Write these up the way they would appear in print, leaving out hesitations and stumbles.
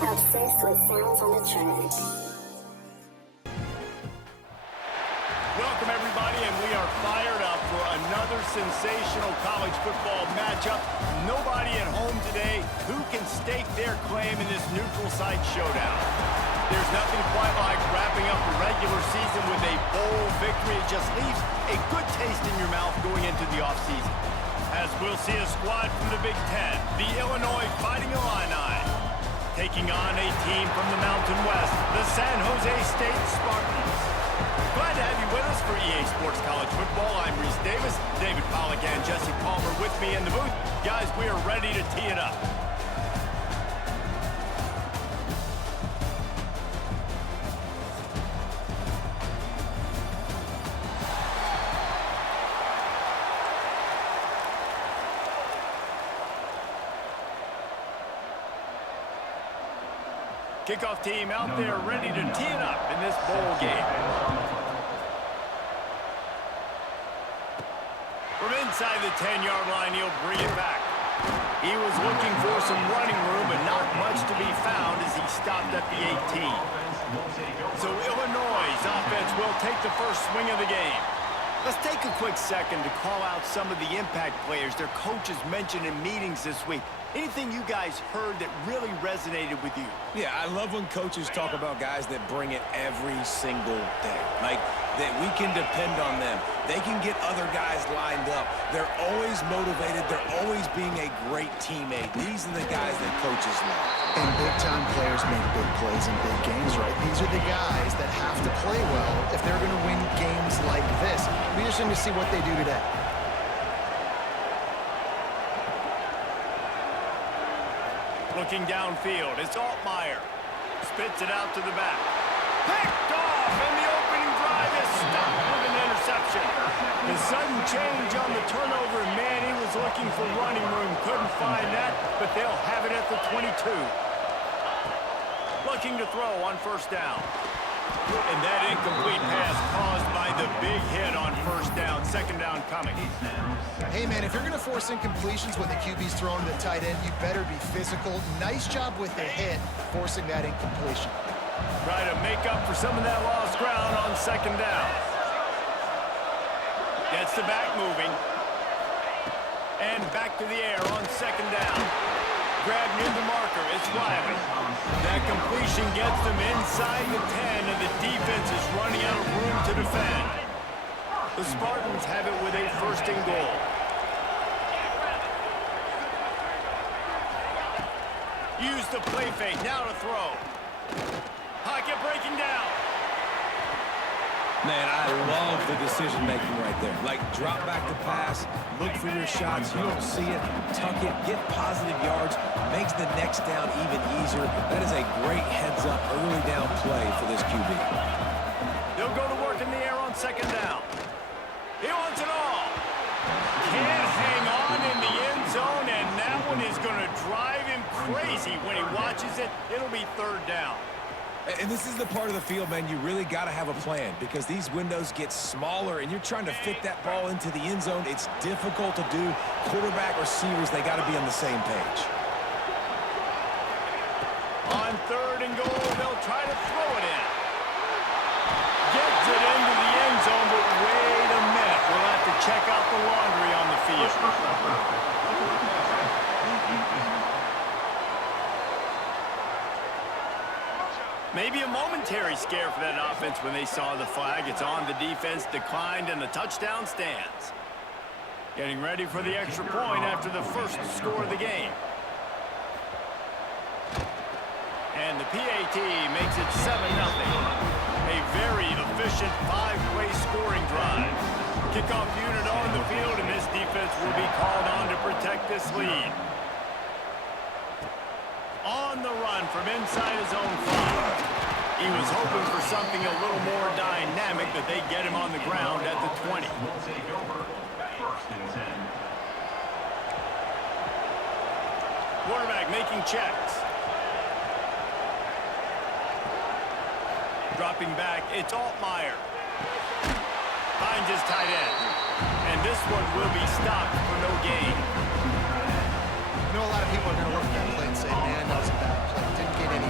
Obsessed with sounds on the track. Welcome, everybody, and we are fired up for another sensational college football matchup. Nobody at home today who can stake their claim in this neutral site showdown. There's nothing quite like wrapping up the regular season with a bowl victory. It just leaves a good taste in your mouth going into the offseason. As we'll see a squad from the Big Ten, the Illinois Fighting Illini, taking on a team from the Mountain West, the San Jose State Spartans. Glad to have you with us for EA Sports College Football. I'm Reese Davis, David Pollack and Jesse Palmer with me in the booth. Guys, we are ready to tee it up. Kickoff team out there ready to tee it up in this bowl game. From inside the 10-yard line, he'll bring it back. He was looking for some running room, but not much to be found as he stopped at the 18. So Illinois' offense will take the first swing of the game. Let's take a quick second to call out some of the impact players their coaches mentioned in meetings this week. Anything you guys heard that really resonated with you? Yeah, I love when coaches talk about guys that bring it every single day. Like, that we can depend on them. They can get other guys lined up. They're always motivated. They're always being a great teammate. These are the guys that coaches love. And big-time players make big plays in big games, right? These are the guys that have to play well if they're going to win games like this. We just need to see what they do today. Looking downfield, it's Altmaier. Spits it out to the back. Picked off, and the opening drive is stopped with an interception. The sudden change on the turnover, man, he was looking for running room. Couldn't find that, but they'll have it at the 22. Looking to throw on first down. And that incomplete pass caused by the big hit on first down. Second down coming. Hey, man, if you're going to force incompletions when the QB's throwing to the tight end, you better be physical. Nice job with the hit, forcing that incompletion. Try to make up for some of that lost ground on second down. Gets the back moving. And back to the air on second down. Grab near the marker, it's Riley. That completion gets them inside the 10, and the defense is running out of room to defend. The Spartans have it with a first and goal. Use the play fake, now to throw. Pocket breaking down. Man, I love the decision-making right there. Like, drop back the pass, look for your shots. You don't see it, tuck it, get positive yards, makes the next down even easier. That is a great heads-up, early down play for this QB. They'll go to work in the air on second down. He wants it all. Can't hang on in the end zone, and that one is going to drive him crazy when he watches it. It'll be third down. And this is the part of the field, man, you really got to have a plan because these windows get smaller and you're trying to fit that ball into the end zone. It's difficult to do. Quarterback, receivers, they got to be on the same page. On third and goal, they'll try to throw it in. Gets it into the end zone, but wait a minute. We'll have to check out the laundry on the field. Maybe a momentary scare for that offense when they saw the flag. It's on, the defense declined, and the touchdown stands. Getting ready for the extra point after the first score of the game. And the PAT makes it 7-0. A very efficient five-play scoring drive. Kickoff unit on the field, and this defense will be called on to protect this lead. On the run from inside his own 5. He was hoping for something a little more dynamic, but they get him on the ground at the 20. Quarterback making checks. Dropping back, it's Altmaier. Finds his tight end. And this one will be stopped for no gain. You know, a lot of people are going to look at that play and say, man, that was a bad play. Didn't get any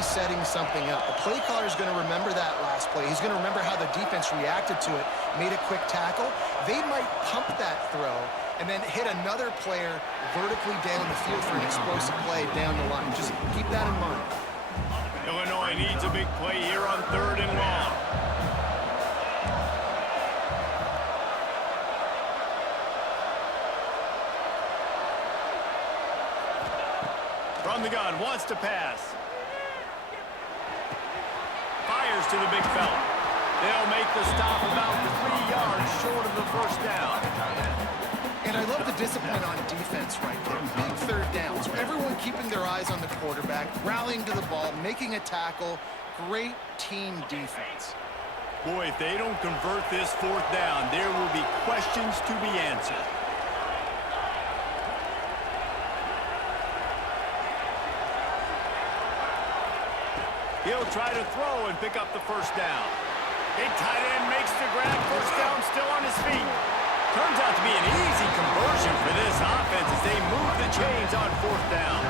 be setting something up. The play caller is going to remember that last play. He's going to remember how the defense reacted to it, made a quick tackle. They might pump that throw and then hit another player vertically down the field for an explosive play down the line. Just keep that in mind. Illinois needs a big play here on 3rd and long. From the gun, wants to pass. Fires to the big fella. They'll make the stop about 3 yards short of the first down. And I love the discipline on defense right there. Big 3rd down. So everyone keeping their eyes on the quarterback, rallying to the ball, making a tackle. Great team defense. Boy, if they don't convert this 4th down, there will be questions to be answered. He'll try to throw and pick up the first down. Big tight end makes the grab. First down, still on his feet. Turns out to be an easy conversion for this offense as they move the chains on 4th down.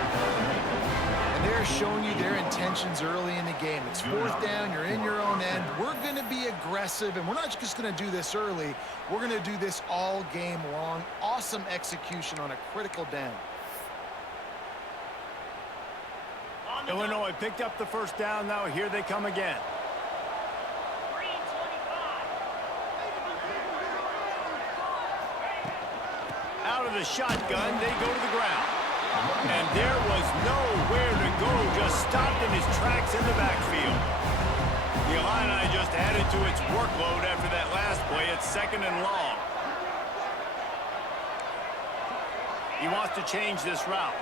And they're showing you their intentions early in the game. It's 4th down. You're in your own end. We're going to be aggressive, and we're not just going to do this early. We're going to do this all game long. Awesome execution on a critical down. Illinois picked up the first down. Now here they come again. Out of the shotgun, they go to the ground. And there was nowhere to go, just stopped in his tracks in the backfield. The Illini just added to its workload after that last play. It's 2nd and long. He wants to change this route.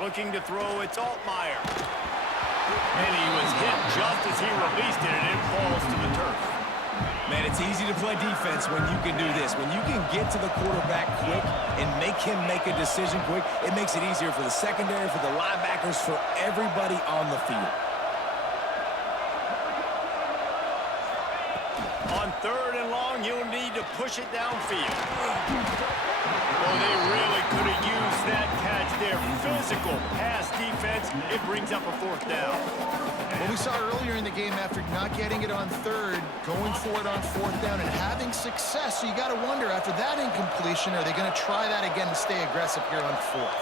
Looking to throw, it's Altmaier. And he was hit just as he released it, and it falls to the turf. Man, it's easy to play defense when you can do this. When you can get to the quarterback quick and make him make a decision quick, it makes it easier for the secondary, for the linebackers, for everybody on the field. On 3rd and long, you'll need to push it downfield. Well, they really could have used that catch there. Physical pass defense. It brings up a 4th down. Well, we saw earlier in the game after not getting it on 3rd, going for it on 4th down and having success. So you got to wonder, after that incompletion, are they going to try that again and stay aggressive here on 4th?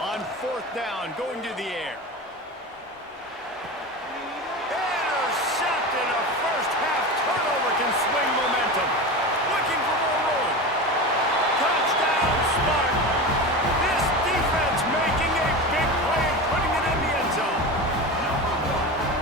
On 4th down, going to the air. Intercepted. A first-half turnover can swing momentum. Looking for more room. Touchdown, Spartan. This defense making a big play and putting it in the end zone.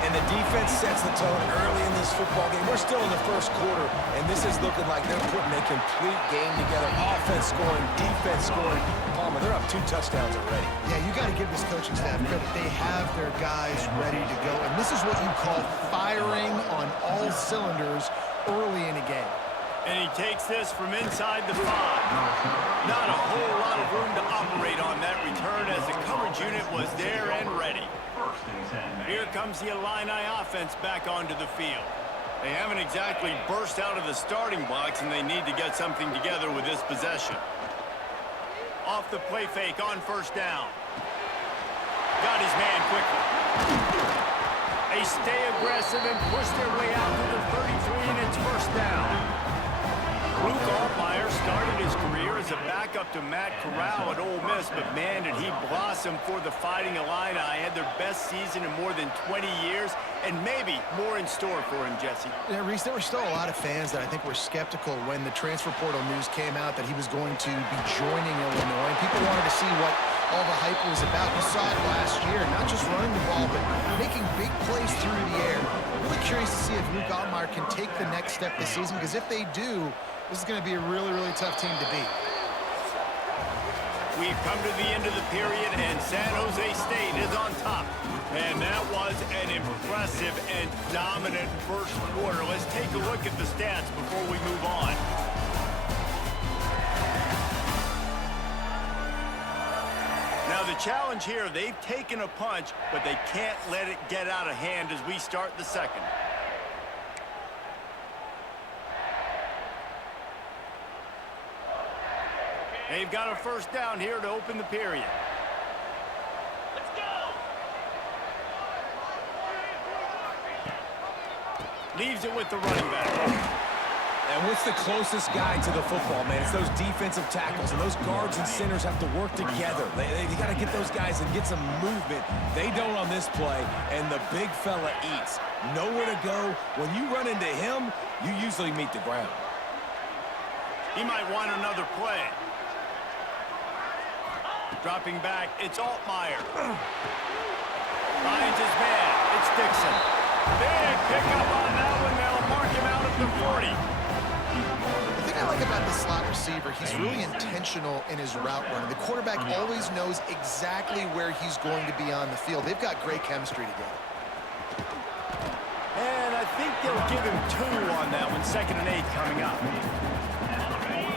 And the defense sets the tone early in this football game. We're still in the 1st quarter, and this is looking like they're putting a complete game together. Offense scoring, defense scoring. Palmer, they're up 2 touchdowns already. Yeah, you got to give this coaching staff credit. They have their guys ready to go, and this is what you call firing on all cylinders early in a game. And he takes this from inside the 5. Not a whole lot of room to operate on that return as the coverage unit was there and ready. Here comes the Illini offense back onto the field. They haven't exactly burst out of the starting blocks, and they need to get something together with this possession. Off the play fake on 1st down. Got his man quickly. They stay aggressive and push their way out to the 33, and it's 1st down. Luke Altmaier started his career as a backup to Matt Corral at Ole Miss, but man, did he blossom for the Fighting Illini. Had their best season in more than 20 years, and maybe more in store for him, Jesse. Yeah, Reese, there were still a lot of fans that I think were skeptical when the transfer portal news came out that he was going to be joining Illinois. And people wanted to see what all the hype was about. You saw it last year, not just running the ball, but making big plays through the air. Really curious to see if Luke Altmaier can take the next step this season, because if they do, this is going to be a really, really tough team to beat. We've come to the end of the period, and San Jose State is on top. And that was an impressive and dominant 1st quarter. Let's take a look at the stats before we move on. Now, the challenge here, they've taken a punch, but they can't let it get out of hand as we start the 2nd. They've got a first down here to open the period. Let's go. Leaves it with the running back. And what's the closest guy to the football, man? It's those defensive tackles, and those guards and centers have to work together. They got to get those guys and get some movement. They don't on this play, and the big fella eats. Nowhere to go. When you run into him, you usually meet the ground. He might want another play. Dropping back, it's Altmaier. Finds his man. It's Dixon. Big pickup on that one. They'll mark him out at the 40. The thing I like about the slot receiver, he's really intentional in his route running. The quarterback always knows exactly where he's going to be on the field. They've got great chemistry together. And I think they'll give him 2 on that one. 2nd and 8 coming up.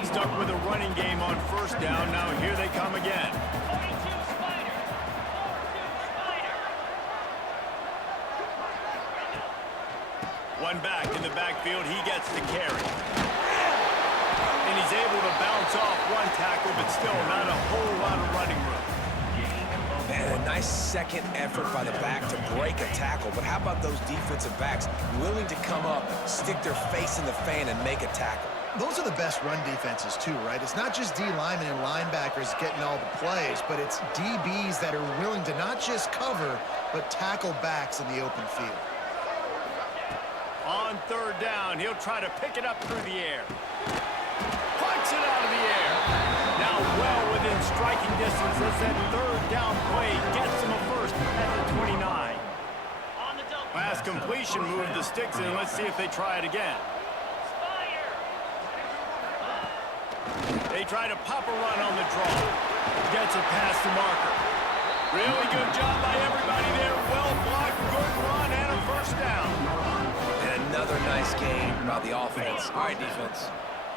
Stuck with a running game on first down. Now here they come again. 42 Spider. 42 Spider. One back in the backfield. He gets the carry. And he's able to bounce off one tackle, but still not a whole lot of running room. Man, a nice second effort by the back to break a tackle. But how about those defensive backs willing to come up, stick their face in the fan, and make a tackle? Those are the best run defenses too, right? It's not just D linemen and linebackers getting all the plays, but it's DBs that are willing to not just cover, but tackle backs in the open field. On 3rd down, he'll try to pick it up through the air. Punts it out of the air. Now well within striking distance as that 3rd down play gets him a first at the 29. On the double. Last completion moved the sticks in. Let's see if they try it again. Spider. They try to pop a run on the draw. Gets it past the marker. Really good job by everybody there. Well blocked, good run, and a first down. And another nice game by the offense. All right, defense.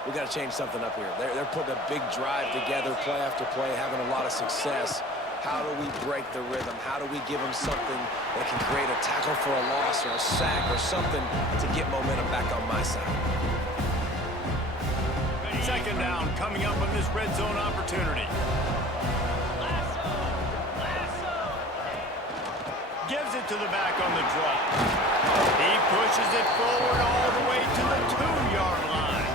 We got to change something up here. They're putting a big drive together, play after play, having a lot of success. How do we break the rhythm? How do we give them something that can create a tackle for a loss or a sack or something to get momentum back on my side? 2nd down coming up on this red zone opportunity. Lasso. Lasso. Gives it to the back on the draw. He pushes it forward all the way to the 2-yard line.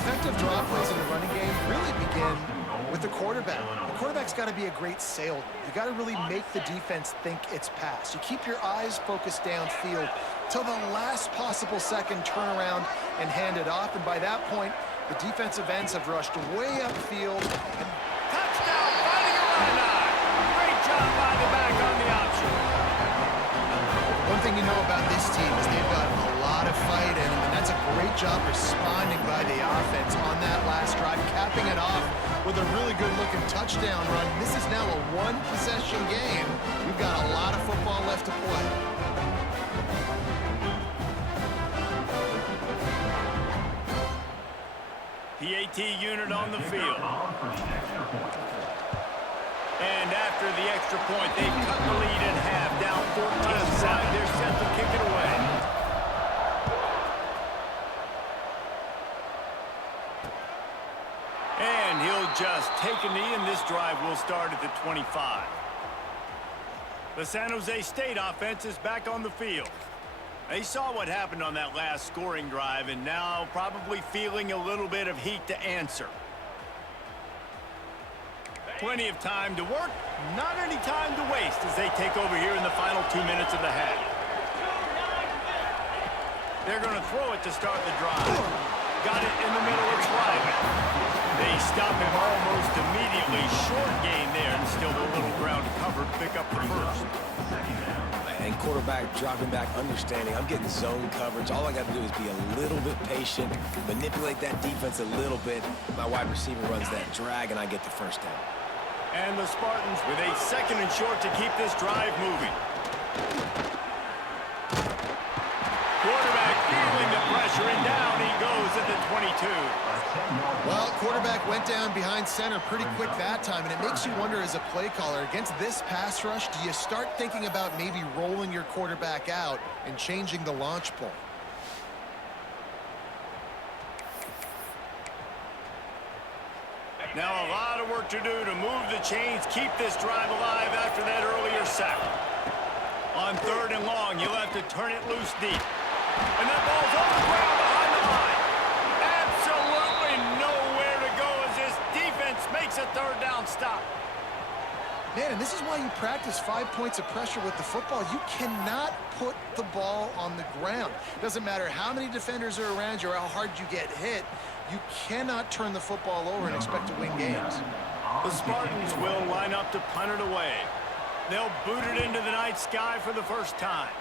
Effective draw plays in the running game really begin with the quarterback. The quarterback's got to be a great salesman. You got to really make the defense think it's pass. You keep your eyes focused downfield till the last possible second, turn around and hand it off. And by that point, the defensive ends have rushed way upfield. And Touchdown, finding a run eye. Great job by the back on the option. one thing you know about this team is they've got a lot of fight in them, and that's a great job responding by the offense on that last drive, capping it off with a really good-looking touchdown run. This is now a one-possession game. We've got a lot of football left to play. PAT unit on the field. And after the extra point, they've cut the lead in half, down 14-7. They're set to kick it away. And he'll just take a knee, and this drive will start at the 25. The San Jose State offense is back on the field. They saw what happened on that last scoring drive, and now probably feeling a little bit of heat to answer. Plenty of time to work, not any time to waste as they take over here in the final 2 minutes of the half. They're going to throw it to start the drive. Got it in the middle, it's Ryman. They stop him almost immediately. Short gain there, and still a little ground covered to pick up the first. And quarterback dropping back, understanding I'm getting zone coverage. All I got to do is be a little bit patient, manipulate that defense a little bit. My wide receiver runs that drag, and I get the first down. And the Spartans with a second and short to keep this drive moving. Quarterback feeling the pressure, and down he goes at the 22. Well, quarterback went down behind center pretty quick that time, and it makes you wonder as a play caller, against this pass rush, do you start thinking about maybe rolling your quarterback out and changing the launch point? Now a lot of work to do to move the chains, keep this drive alive after that earlier sack. On 3rd and long, you'll have to turn it loose deep. And that ball's on the ground behind the line. Absolutely nowhere to go as this defense makes a 3rd down stop. Man, and this is why you practice 5 points of pressure with the football. You cannot put the ball on the ground. Doesn't matter how many defenders are around you or how hard you get hit. You cannot turn the football over and expect to win games. The Spartans will line up to punt it away. They'll boot it into the night sky for the first time.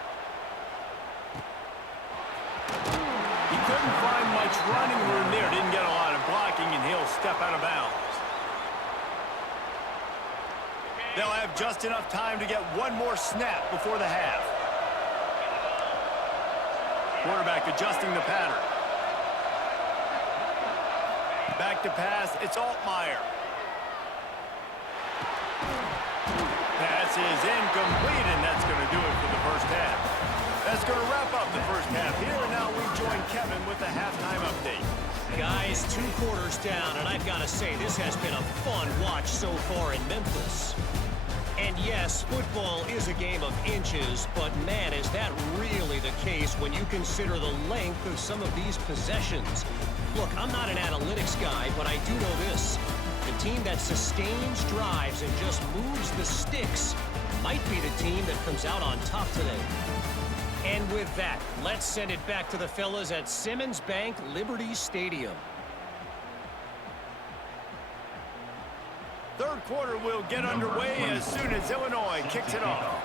He couldn't find much running room there. Didn't get a lot of blocking, and he'll step out of bounds. They'll have just enough time to get one more snap before the half. Quarterback adjusting the pattern. Back to pass, it's Altmaier. Pass is incomplete, and that's going to do it for the first half. That's going to wrap up the first half here, and now we join Kevin with the halftime update. Guys, 2 quarters down, and I've got to say, this has been a fun watch so far in Memphis. And yes, football is a game of inches, but man, is that really the case when you consider the length of some of these possessions. Look, I'm not an analytics guy, but I do know this. The team that sustains drives and just moves the sticks might be the team that comes out on top today. And with that, let's send it back to the fellas at Simmons Bank Liberty Stadium. 3rd quarter will get underway as soon as Illinois kicks it off.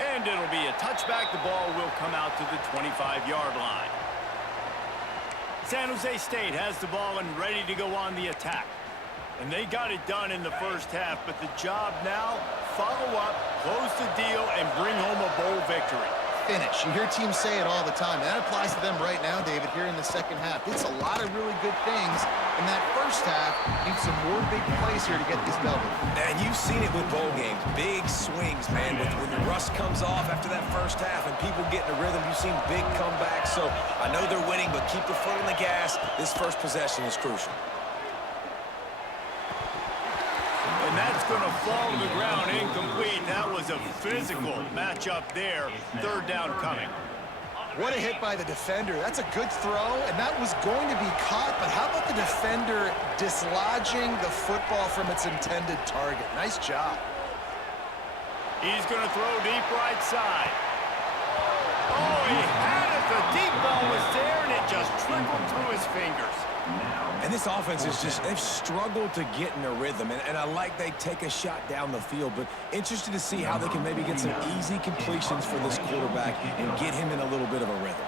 And it'll be a touchback. The ball will come out to the 25-yard line. San Jose State has the ball and ready to go on the attack. And they got it done in the first half, but the job now, follow up, close the deal, and bring home a bowl victory. Finish. You hear teams say it all the time. That applies to them right now, David, here in the second half. It's a lot of really good things in that first half. Need some more big plays here to get this W. And you've seen it with bowl games. Big swings, man. When the rust comes off after that first half and people get in a rhythm, you've seen big comebacks. So I know they're winning, but keep the foot on the gas. This first possession is crucial. And that's going to fall to the ground incomplete. That was a physical matchup there. 3rd down coming. What a hit by the defender. That's a good throw, and that was going to be caught, but how about the defender dislodging the football from its intended target? Nice job. He's going to throw deep right side. Oh, he had it. The deep ball was there, and it just trickled through his fingers. And this offense is just, they've struggled to get in a rhythm. And I like they take a shot down the field, but interested to see how they can maybe get some easy completions for this quarterback and get him in a little bit of a rhythm.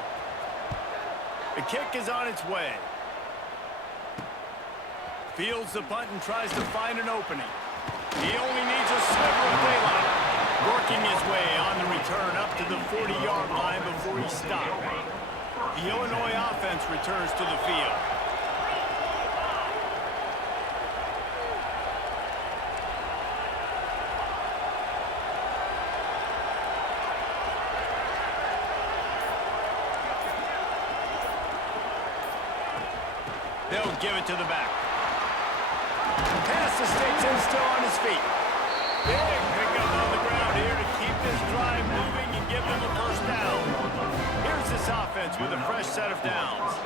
The kick is on its way. Fields the punt and tries to find an opening. He only needs a sliver of daylight. Working his way on the return up to the 40-yard line before he stopped. The Illinois offense returns to the field. They'll give it to the back. Pass the stakes in, still on his feet. Big pickup on the ground here to keep this drive moving and give them a first down. Here's this offense with a fresh set of downs.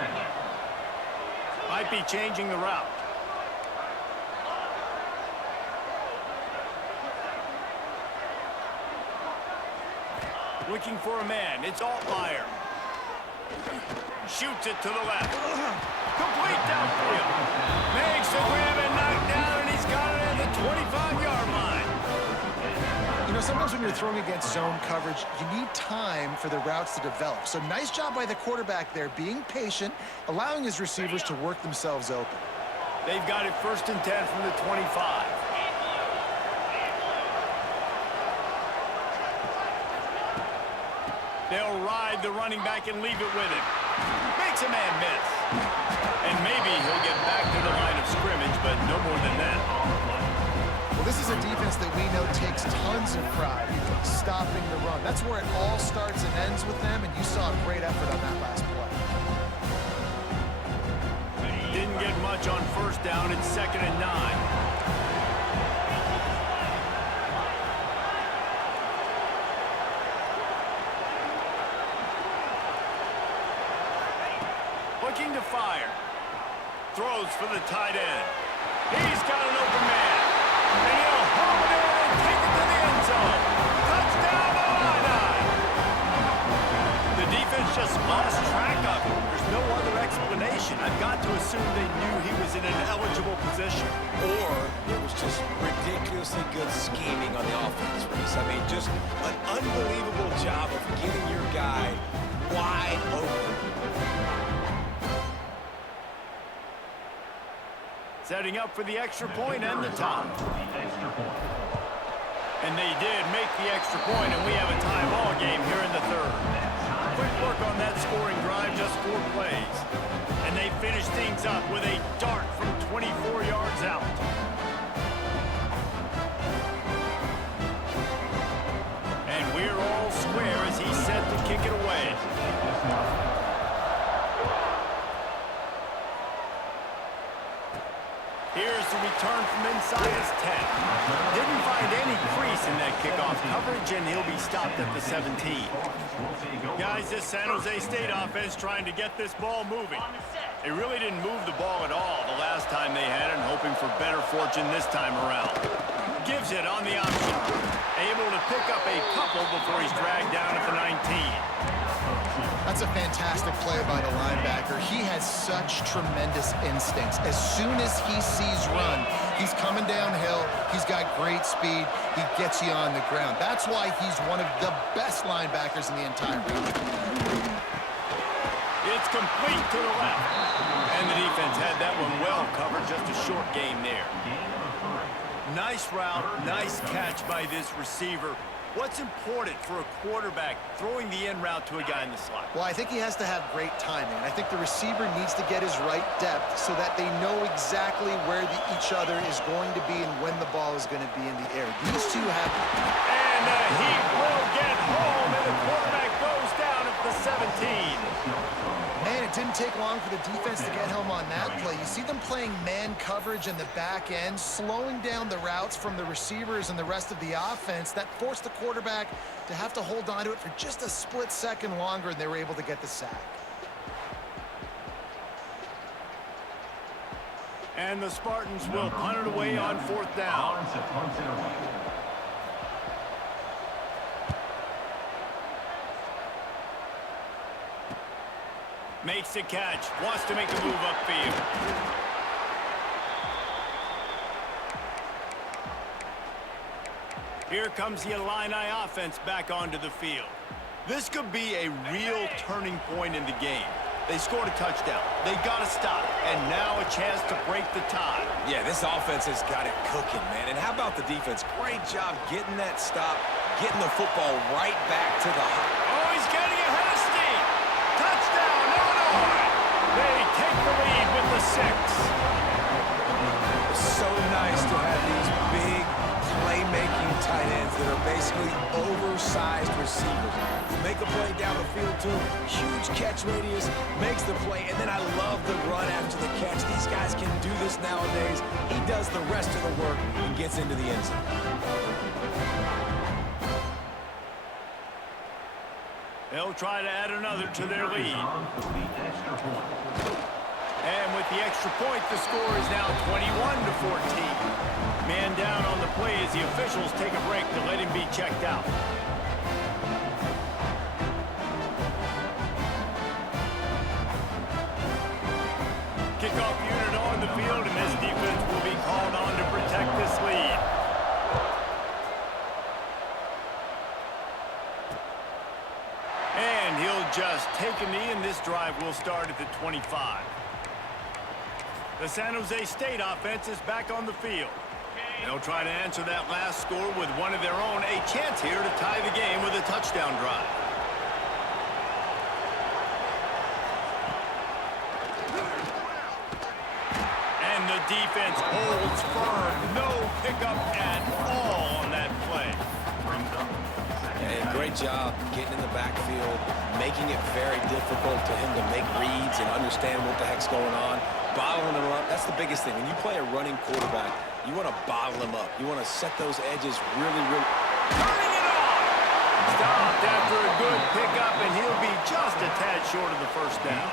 Might be changing the route. Looking for a man. It's Altmaier. Shoots it to the left. Complete downfield. Makes the grab and knocked down, and he's got it at the 25-yard line. You know, sometimes when you're throwing against zone coverage, you need time for the routes to develop. So nice job by the quarterback there, being patient, allowing his receivers to work themselves open. They've got it 1st and 10 from the 25. They'll ride the running back and leave it with him. Makes a man miss. And maybe he'll get back to the line of scrimmage, but no more than that. Well, This is a defense that we know takes tons of pride in stopping the run. That's where it all starts and ends with them, and you saw a great effort on that last play. Didn't get much on first down. It's 2nd and 9. Looking to fire. Throws for the tight end. He's got an open man. And he'll haul it in and take it to the end zone. Touchdown, Illini! The defense just lost track of him. There's no other explanation. I've got to assume they knew he was in an eligible position. Or it was just ridiculously good scheming on the offense, Reese. I mean, just an unbelievable job of getting your guy wide open. Setting up for the extra point and the tie. And they did make the extra point, and we have a tie ball game here in the 3rd. Quick work on that scoring drive, just 4 plays. And they finish things up with a dart from 24 yards out. And we're all square as he's set to kick it away. Here's the return from inside his 10. Didn't find any crease in that kickoff coverage, and he'll be stopped at the 17. Guys, this San Jose State offense trying to get this ball moving. They really didn't move the ball at all the last time they had it, and hoping for better fortune this time around. Gives it on the option. Able to pick up a couple before he's dragged down at the 19. That's a fantastic play by the linebacker. He has such tremendous instincts. As soon as he sees run, he's coming downhill. He's got great speed. He gets you on the ground. That's why he's one of the best linebackers in the entire league. It's complete to the left. And the defense had that one well covered. Just a short game there. Nice route, nice catch by this receiver. What's important for a quarterback throwing the in route to a guy in the slot? Well, I think he has to have great timing. I think the receiver needs to get his right depth so that they know exactly where each other is going to be and when the ball is going to be in the air. These two have... And he will get home, and the quarterback goes down at the 17. Man, it didn't take long for the defense to get home on that play. You see them playing man coverage in the back end, slowing down the routes from the receivers and the rest of the offense. That forced the quarterback to have to hold on to it for just a split second longer, and they were able to get the sack. And the Spartans will punt it away on 4th down. Makes the catch, wants to make a move upfield. Here comes the Illini offense back onto the field. This could be a real turning point in the game. They scored a touchdown. They got to stop. And now a chance to break the tie. Yeah, this offense has got it cooking, man. And how about the defense? Great job getting that stop, getting the football right back to the... Oh, he's getting ahead of steam. Touchdown, Illinois. They take the lead with the 6. It's so nice to have these big playmaking tight ends that are basically oversized receivers. You make a play down the field to him, huge catch radius, makes the play, and then I love the run after the catch. These guys can do this nowadays. He does the rest of the work and gets into the end zone. They'll try to add another to their lead. And with the extra point, the score is now 21-14. Man down on the play as the officials take a break to let him be checked out. Kickoff unit on the field, and this defense will be called on to protect this lead. And he'll just take a knee, and this drive will start at the 25. The San Jose State offense is back on the field. They'll try to answer that last score with one of their own. A chance here to tie the game with a touchdown drive. And the defense holds firm. No pickup at all on that play. And great job getting in the backfield, making it very difficult to him to make reads and understand what the heck's going on. Bottling him up, that's the biggest thing. When you play a running quarterback, you want to bottle him up. You want to set those edges really. Turning it on! Stopped after a good pickup, and he'll be just a tad short of the first down.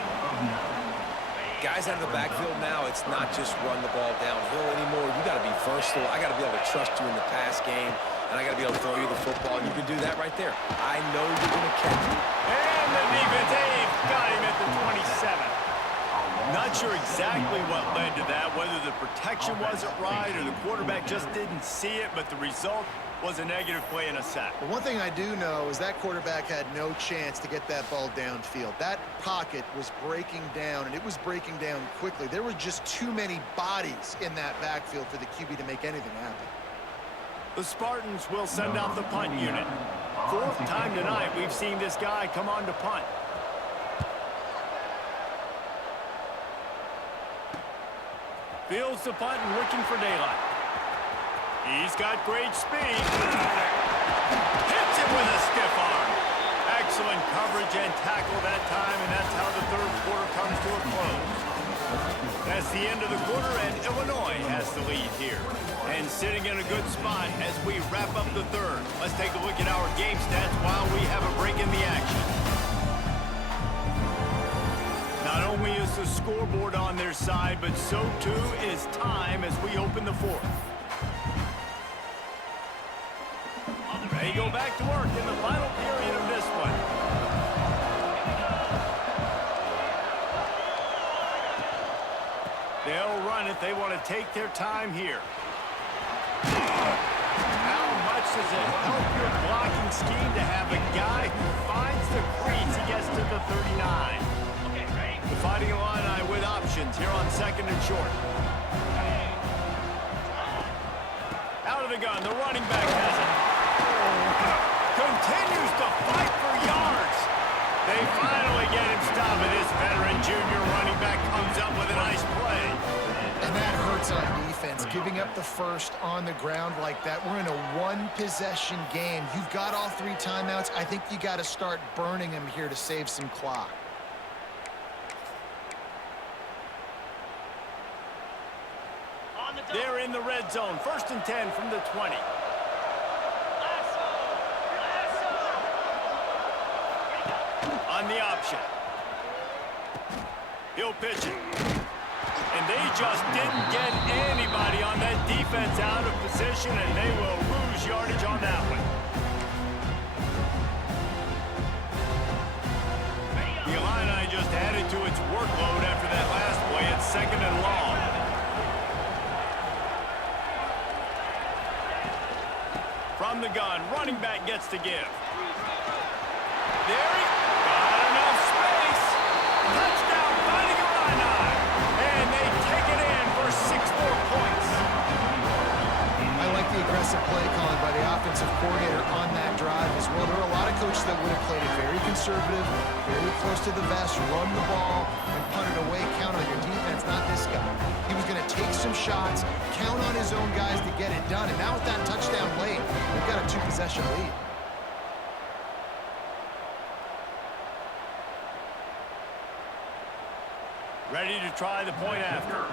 Guys out of the backfield now, it's not just run the ball downhill anymore. You got to be versatile. I got to be able to trust you in the pass game, and I got to be able to throw you the football. And you can do that right there. I know you're going to catch it. And the defense, they've got him at the 27. Not sure exactly what led to that, whether the protection wasn't right or the quarterback just didn't see it, but the result was a negative play and a sack. But one thing I do know is that quarterback had no chance to get that ball downfield. That pocket was breaking down, and it was breaking down quickly. There were just too many bodies in that backfield for the QB to make anything happen. The Spartans will send out the punt unit. Fourth time tonight we've seen this guy come on to punt. Fields the punt and looking for daylight. He's got great speed. Hits it with a stiff arm. Excellent coverage and tackle that time, and that's how the third quarter comes to a close. That's the end of the quarter, and Illinois has the lead here. And sitting in a good spot as we wrap up the third. Let's take a look at our game stats while we have a break in the action. Not only is the scoreboard on their side, but so too is time as we open the fourth. They go back to work in the final period of this one. They'll run it. They want to take their time here. How much does it help your blocking scheme to have a guy who finds the crease? He gets to the 39. The Fighting Illini with options here on second and short. Out of the gun, the running back has it. Continues to fight for yards. They finally get him stopped, and this veteran junior running back comes up with a nice play. And that hurts on defense, giving up the first on the ground like that. We're in a one-possession game. You've got all three timeouts. I think you got to start burning them here to save some clock. They're in the red zone. First and 10 from the 20. On the option. He'll pitch it. And they just didn't get anybody on that defense out of position, and they will lose yardage on that one. The Illini just added to its workload after that last play. It's second and long. From the gun, running back gets to give. There he got enough space. Touchdown, Fighting Illini. And they take it in for 6 more points. I like the aggressive play calling by the offensive coordinator on that drive as well. There are a lot of coaches that would have played it very conservative, very close to the vest, run the ball, and punt it away, count on your defense, not this guy. He was going to take some shots, count on his own guys to get it done, and now with that touchdown late, they've got a 2-possession lead. Ready to try the point after.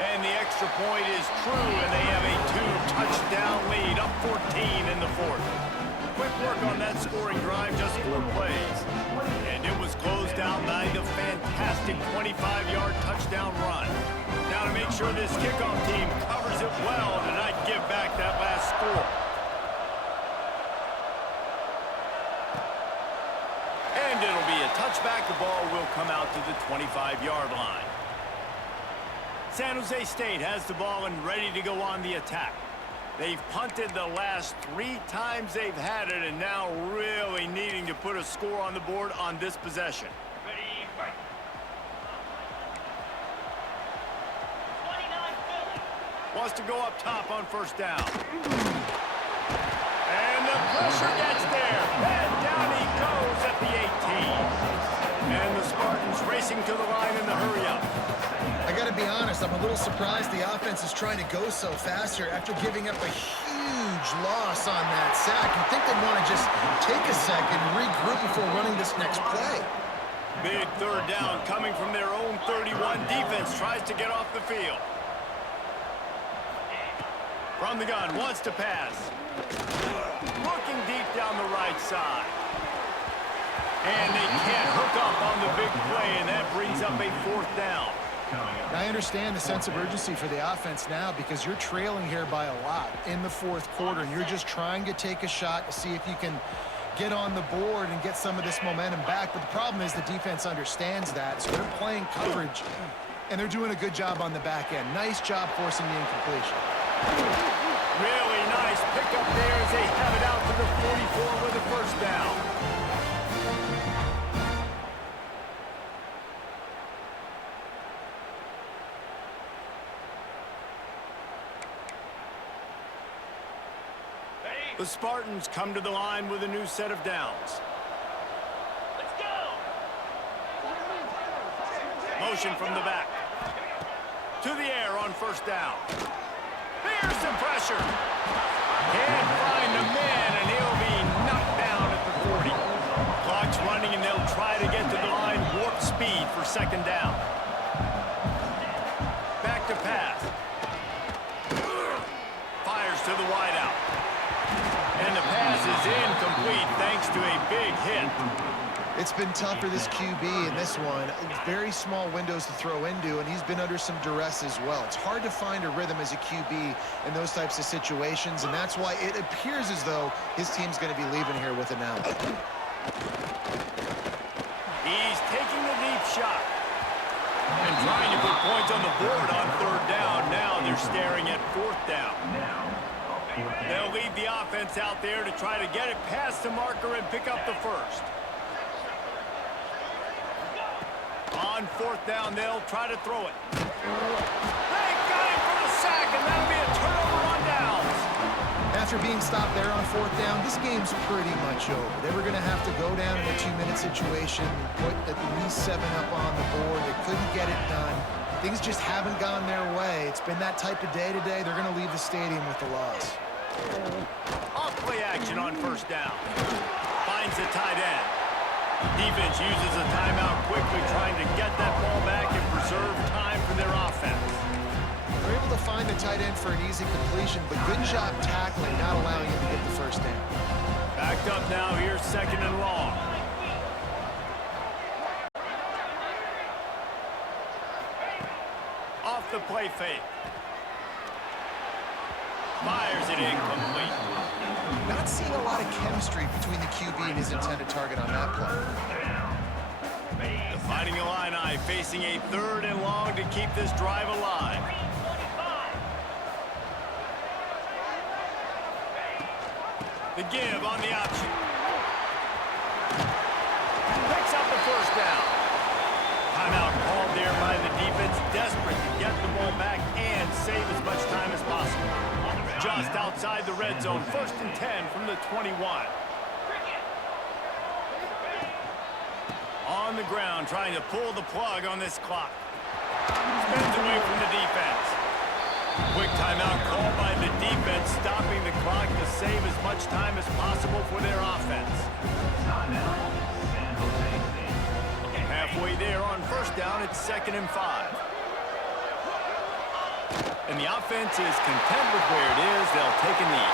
And the extra point is true, and they have a 2-touchdown lead, up 14 in the fourth. Quick work on that scoring drive, just 4 plays. And it was closed out by the fantastic 25-yard touchdown run. Now to make sure this kickoff team covers it well and not give back that last score. And it'll be a touchback. The ball will come out to the 25-yard line. San Jose State has the ball and ready to go on the attack. They've punted the last 3 times they've had it, and now really needing to put a score on the board on this possession. Ready, break. 29 Philly. Wants to go up top on first down. And the pressure gets there. And down he goes at the 18. And the Spartans race racing to the line in the hurry-up. I got to be honest, I'm a little surprised the offense is trying to go so fast here after giving up a huge loss on that sack. You'd think they'd want to just take a second and regroup before running this next play. Big third down coming from their own 31. Defense tries to get off the field. From the gun, wants to pass. Looking deep down the right side. And they can't hook up on the big play, and that brings up a fourth down. Now, I understand the sense of urgency for the offense now because you're trailing here by a lot in the fourth quarter, and you're just trying to take a shot to see if you can get on the board and get some of this momentum back. But the problem is the defense understands that, so they're playing coverage, and they're doing a good job on the back end. Nice job forcing the incompletion. Really nice pickup there as they have it out to the 44 with a first down. The Spartans come to the line with a new set of downs. Let's go! Motion from the back. To the air on first down. Here's some pressure. Can't find the man, and he'll be knocked down at the 40. Clock's running, and they'll try to get to the line warp speed for second down. Back to pass. Fires to the wideout. And the pass is incomplete thanks to a big hit. It's been tough for this QB in this one. Very small windows to throw into, and he's been under some duress as well. It's hard to find a rhythm as a QB in those types of situations, and that's why it appears as though his team's going to be leaving here with an out. He's taking the deep shot. And trying to put points on the board on third down. Now they're staring at fourth down. They'll lead the offense out there to try to get it past the marker and pick up the first. On fourth down, they'll try to throw it. They got him for the sack, and that'll be a turnover on downs. After being stopped there on fourth down, this game's pretty much over. They were going to have to go down in a 2-minute situation, put at least 7 up on the board. They couldn't get it done. Things just haven't gone their way. It's been that type of day today. They're going to leave the stadium with the loss. Off play action on first down. Finds the tight end. Defense uses a timeout quickly, trying to get that ball back and preserve time for their offense. They're able to find the tight end for an easy completion, but good job tackling, not allowing him to get the first down. Backed up now, here's second and long. Off the play fake. Fires it incomplete. Not seeing a lot of chemistry between the QB and his intended target on that play. The Fighting Illini facing a third and long to keep this drive alive. The give on the option. Picks up the first down. Timeout called there by the defense, desperate to get the ball back and save as much time as possible. Just outside the red zone, 1st and 10 from the 21. On the ground, trying to pull the plug on this clock. Spins away from the defense. Quick timeout called by the defense, stopping the clock to save as much time as possible for their offense. Halfway there on first down, it's 2nd and 5. And the offense is content with where it is. They'll take a knee.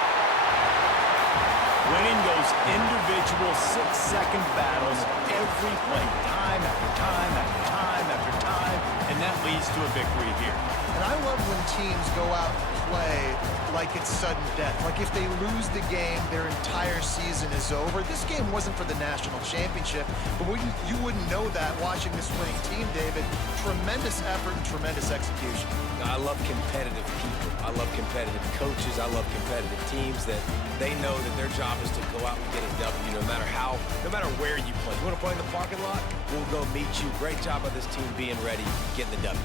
Winning those individual 6-second battles every play, time after time after time after time, and that leads to a victory here. And I love when teams go out and play like it's sudden death. Like if they lose the game, their entire season is over. This game wasn't for the national championship, but you wouldn't know that watching this winning team, David. Tremendous effort and tremendous execution. I love competitive people. I love competitive coaches. I love competitive teams that they know that their job is to go out and get a W no matter where you play. You want to play in the parking lot? We'll go meet you. Great job by this team being ready, getting the W.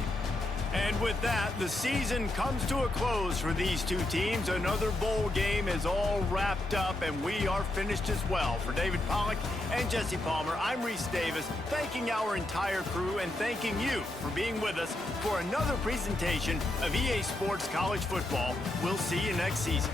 And with that, the season comes to a close for these two teams. Another bowl game is all wrapped up, and we are finished as well. For David Pollack and Jesse Palmer, I'm Reese Davis, thanking our entire crew and thanking you for being with us for another presentation of EA Sports College Football. We'll see you next season.